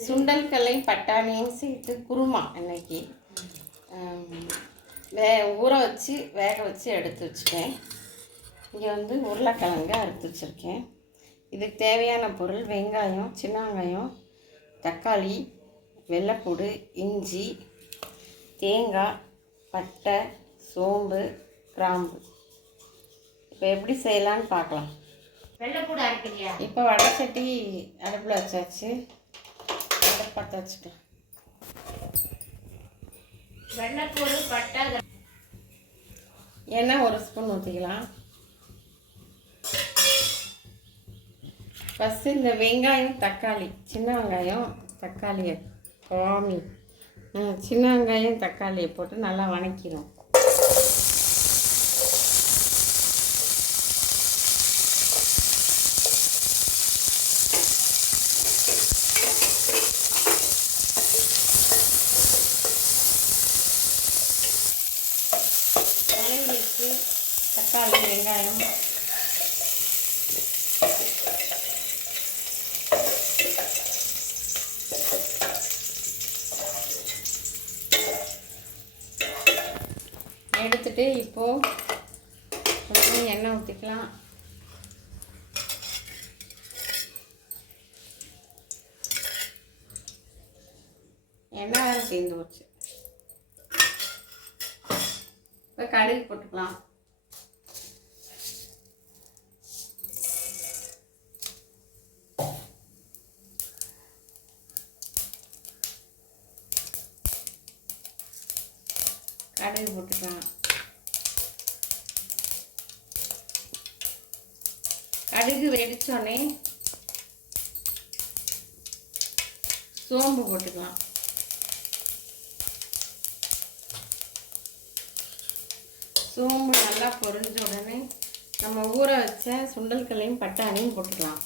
சுண்டல் கல்லையும் பட்டாணியும் சேர்த்து குருமா இன்னைக்கு ஊற வச்சு வேக வச்சு எடுத்து வச்சுட்டேன். இங்கே வந்து உருளைக்கிழங்கு அறுத்து வச்சுருக்கேன். இதுக்கு தேவையான பொருள் வெங்காயம், சின்ன வெங்காயம், தக்காளி, வெள்ளைப்பூடு, இஞ்சி, தேங்காய், பட்டை, சோம்பு, கிராம்பு. இப்போ எப்படி செய்யலான்னு பார்க்கலாம். வெள்ளைப்பூடு அரைக்கிறியா? இப்போ வடை சட்டி அடுப்பில் வச்சாச்சு. பற்ற வச்சுக்கலாம். வெள்ளைப்பூடு, பட்டை, எண்ணெய் 1 ஸ்பூன் ஊற்றிக்கலாம். ஃபஸ்ட்டு இந்த வெங்காயம், தக்காளி, சின்ன வெங்காயம், தக்காளியை சின்ன வெங்காயம் தக்காளியை போட்டு நல்லா வணக்கிடும். வணங்கிடுச்சு தக்காளி, வெங்காயம். எடுத்துட்டு இப்போது கொஞ்சம் எண்ணெய் ஊற்றிக்கலாம். எண்ணெய் வேறு தீர்ந்து போச்சு. இப்போ கடுகு போட்டுக்கலாம். கடுகு போட்டுக்கலாம். கடுகு வெடிச்சோடனே சோம்பு போட்டுக்கலாம். சோம்பு நல்லா பொரிஞ்ச உடனே நம்ம ஊற வச்ச சுண்டல் கல்லையும் பட்டாணியும் போட்டுக்கலாம்.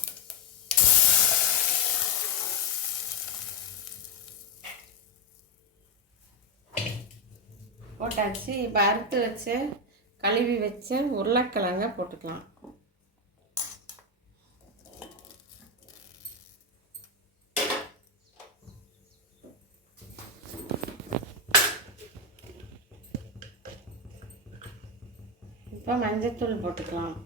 போட்டாச்சு. இப்போ அறுத்து வச்ச கழுவி வச்ச உருளைக்கிழங்க போட்டுக்கலாம். இப்போ மஞ்சத்தூள் போட்டுக்கலாம்.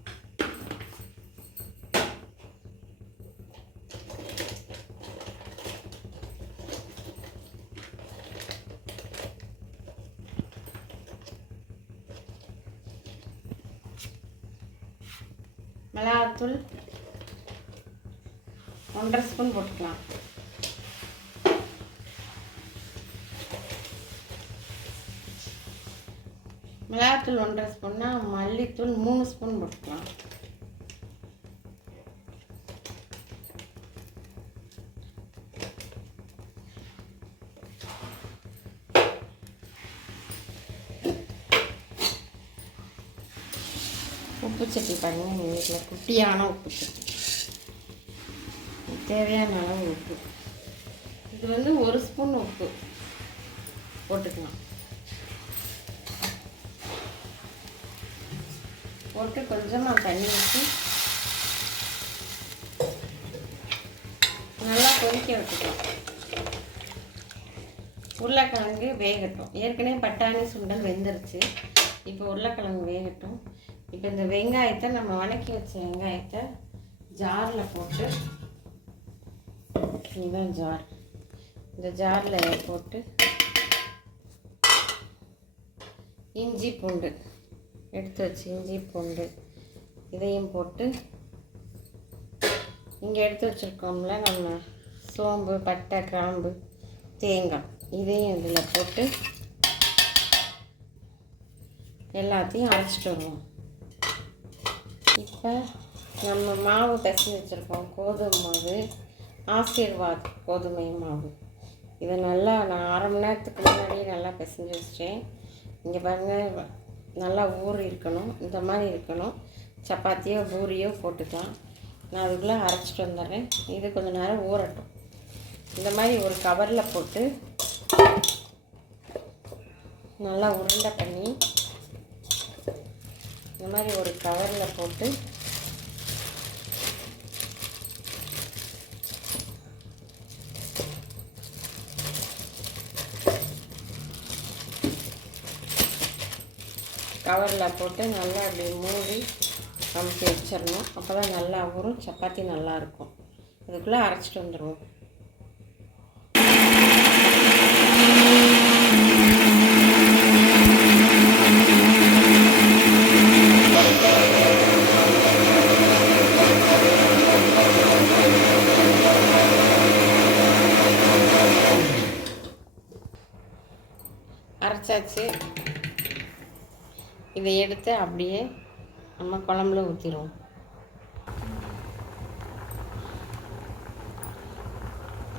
மிளகாத்தூள் 1.5 ஸ்பூன் போட்டுக்கலாம். மிளகாத்தூள் 1.5 ஸ்பூன்னா மல்லித்தூள் 3 ஸ்பூன் போட்டுக்கலாம். உப்பு சட்டி பாருங்கள், எங்கள் வீட்டில் குட்டியான உப்பு சட்டி. தேவையான அளவு உப்பு. இது வந்து 1 ஸ்பூன் உப்பு போட்டுக்கலாம். போட்டு கொஞ்சமாக தண்ணி ஊற்றி நல்லா கொதிக்க விட்டுக்கலாம். உருளைக்கிழங்கு வேகட்டும். ஏற்கனவே பட்டாணி சுண்டல் வெந்துருச்சு. இப்போ உருளைக்கிழங்கு வேகட்டும். இப்போ இந்த வெங்காயத்தை நம்ம வணக்கி வச்ச வெங்காயத்தை ஜாரில் போட்டு, இதுதான் ஜார், இந்த ஜாரில் போட்டு இஞ்சி பூண்டு எடுத்து வச்சு இஞ்சி பூண்டு இதையும் போட்டு, இங்கே எடுத்து வச்சுருக்கோம்ல நம்ம சோம்பு, பட்டை, கிராம்பு, தேங்காய், இதையும் இதில் போட்டு எல்லாத்தையும் அரைச்சிட்டு வருவோம். இப்போ நம்ம மாவு பிசைஞ்சு வச்சுருக்கோம், கோதுமை மாவு, ஆசீர்வாத் கோதுமை மாவு. இதை நல்லா நான் 1/2 மணி நேரத்துக்கு முன்னாடியே நல்லா பிசைஞ்சு வச்சிட்டேன். இங்கே பாருங்கள், நல்லா ஊறி இருக்கணும், இந்த மாதிரி இருக்கணும். சப்பாத்தியோ பூரியோ போட்டுக்கலாம். நான் அதுக்குள்ளே அரைச்சிட்டு வந்துடுறேன். இது கொஞ்சம் நேரம் ஊறட்டும். இந்த மாதிரி ஒரு கவரில் போட்டு நல்லா உருண்டை பண்ணி, இந்த மாதிரி ஒரு கவரில் போட்டு கவரில் போட்டு நல்லா அப்படி மூடி கமுத்தி வச்சிடணும். அப்போ தான் நல்லா வரும், சப்பாத்தி நல்லாயிருக்கும். இதுக்குள்ளே அரைச்சிட்டு வந்துடுவோம். அரைச்சாச்சு. இதை எடுத்து அப்படியே நம்ம குழம்புல ஊற்றிடுவோம்.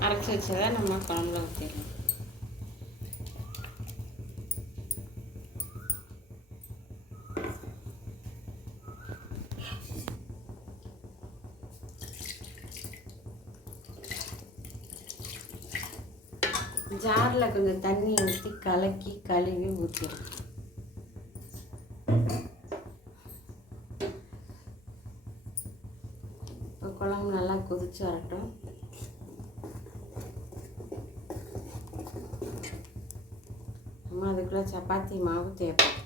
அரைச்சி வச்சதை நம்ம குழம்புல ஊற்றிடுவோம். ஜாரில் கொஞ்சம் தண்ணி ஊற்றி கலக்கி கழுவி ஊற்றிடும். இப்போ குழம்பு நல்லா கொதிச்சு வரட்டும். நம்ம அதுக்குள்ளே சப்பாத்தி மாவு தேவைப்படும்.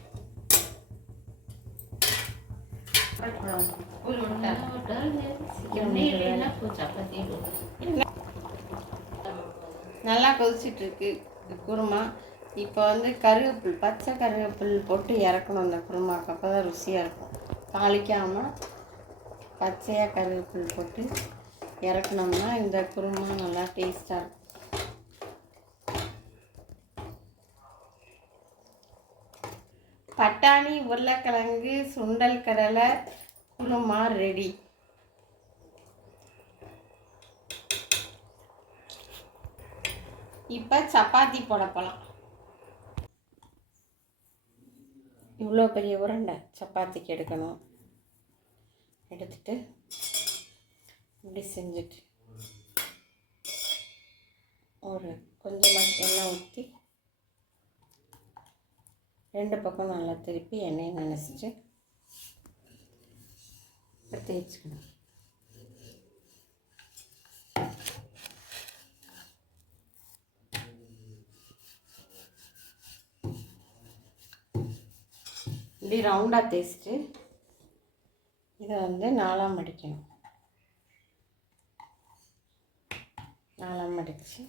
நல்லா கொதிச்சிட்ருக்கு குருமா. இப்போ வந்து கருவேப்பில், பச்சை கருவேப்பில் போட்டு இறக்கணும் இந்த குருமாவுக்கு. அப்போ தான் ருசியாக இருக்கும். தாளிக்காமல் பச்சையாக கருவேப்பில் போட்டு இறக்கணும்னா இந்த குருமா நல்லா டேஸ்ட்டாக இருக்கும். பட்டாணி, உருளைக்கிழங்கு, சுண்டல் கடலை குருமா ரெடி. இப்போ சப்பாத்தி போட போகலாம். இவ்வளோ பெரிய உருண்டை சப்பாத்திக்கு எடுக்கணும். எடுத்துட்டு இப்படி செஞ்சுட்டு ஒரு கொஞ்சமாக எண்ணெய் ஊற்றி 2 பக்கம் நல்லா திருப்பி எண்ணெயை நனைச்சிட்டு தேய்ச்சிக்கணும். இப்படி ரவுண்டாக தேய்ச்சிட்டு இதை வந்து 4ஆக மடிக்கணும். 4ஆக மடித்து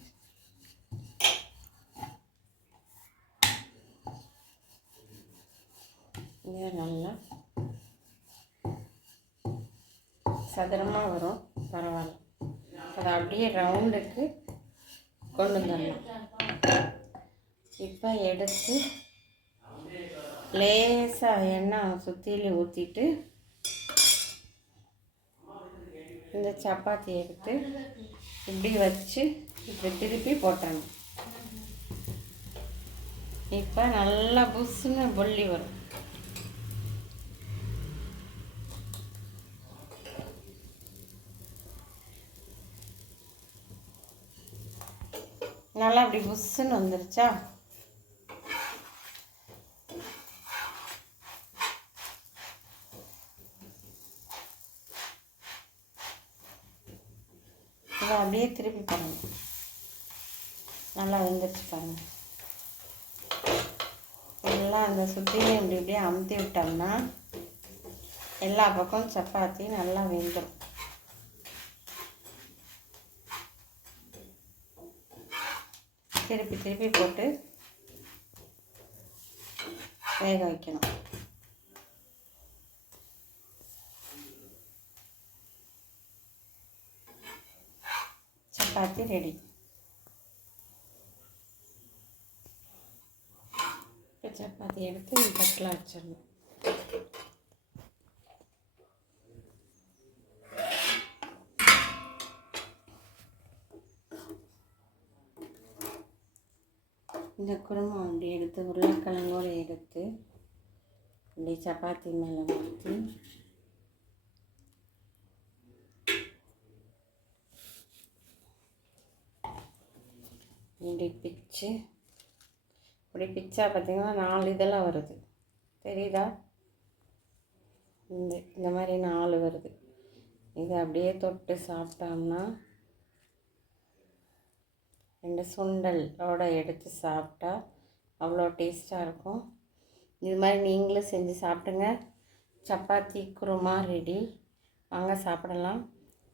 இதை நல்லா சதுரமாக வரும், பரவாயில்ல. அதை அப்படியே ரவுண்டுக்கு கொண்டு வந்துடலாம். இப்போ எடுத்து லேசாக எண்ணெய் சுற்றிலும் ஊற்றிட்டு இந்த சப்பாத்தி எடுத்து இப்படி வச்சு இப்படி திருப்பி போட்டணும். இப்போ நல்லா புஷ்ஷுன்னு பொல்லி வரும். நல்லா அப்படி புஷ்ஷுன்னு வந்துருச்சா? இதை அப்படியே திருப்பி பாருங்கள். நல்லா வெந்துருச்சு பாருங்கள். எல்லாம் அந்த சுற்றிலையும் இப்படி இப்படியே அமுத்தி விட்டோம்னா எல்லா பக்கம் சப்பாத்தி நல்லா வெந்துடும். திருப்பி திருப்பி போட்டு வேக வைக்கணும். சப்பாத்தி ரெடி. இப்போ சப்பாத்தி எடுத்து தட்டில் வச்சிடணும். இந்த குருமா அப்படி எடுத்து உருளைக்கிழங்கோடு எடுத்து இப்படி சப்பாத்தி மேலே ஊற்றி இப்படி பிச்சு இப்படி பிச்சா பார்த்திங்கன்னா 4 இதெல்லாம் வருது, தெரியுதா? இந்த மாதிரி 4 வருது. இதை அப்படியே தொட்டு சாப்பிட்டோம்னா 2 சுண்டலோடு எடுத்து சாப்பிட்டா அவ்வளோ டேஸ்ட்டாக இருக்கும். இது மாதிரி நீங்களும் செஞ்சு சாப்பிடுங்க. சப்பாத்தி குருமா ரெடி. வாங்க சாப்பிடலாம்.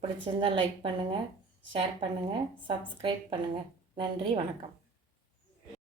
பிடிச்சிருந்தால் லைக் பண்ணுங்கள், ஷேர் பண்ணுங்கள், சப்ஸ்கிரைப் பண்ணுங்கள். நன்றி, வணக்கம்.